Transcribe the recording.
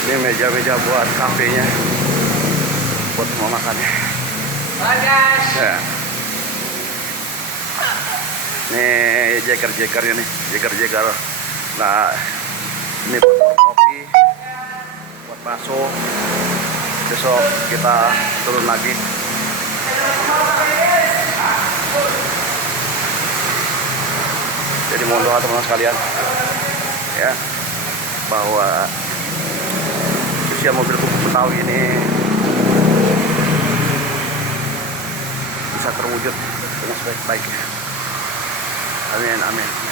Ini meja-meja buat kafenya, buat mau makannya. Bagas. Ya. Nih jeger-jegernya nih, jeger-jeger. Nah, ini buat kopi, buat bakso. Besok kita turun lagi. Jadi mohon doa teman-teman sekalian, ya, bahwa usia mobil Betawi ini bisa terwujud dengan sebaik-baiknya. Amin, amin.